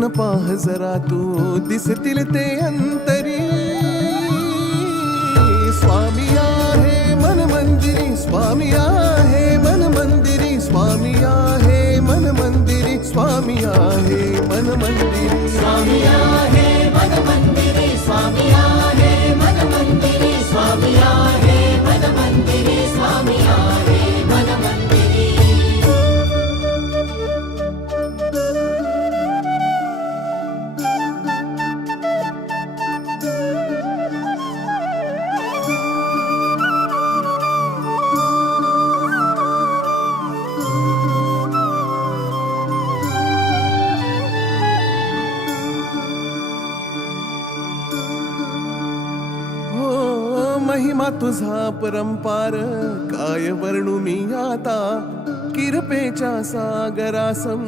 उठून पाह जरा तू, दिसतील ते अंतरी. स्वामी आहे मन मंदिरी, स्वामी आहे मन मंदिरी, स्वामी आहे मन मंदिरी, स्वामी आहे मन मंदिरी. स्वामी आहे मन मंदिरी, स्वामी आहे मन मंदिरी, स्वामी आहे मन मंदिरी, स्वामी आहे मन मंदिरी. महिमा तुझा परंपार, काय वर्णू मी आता. किरपेच्या सागरासम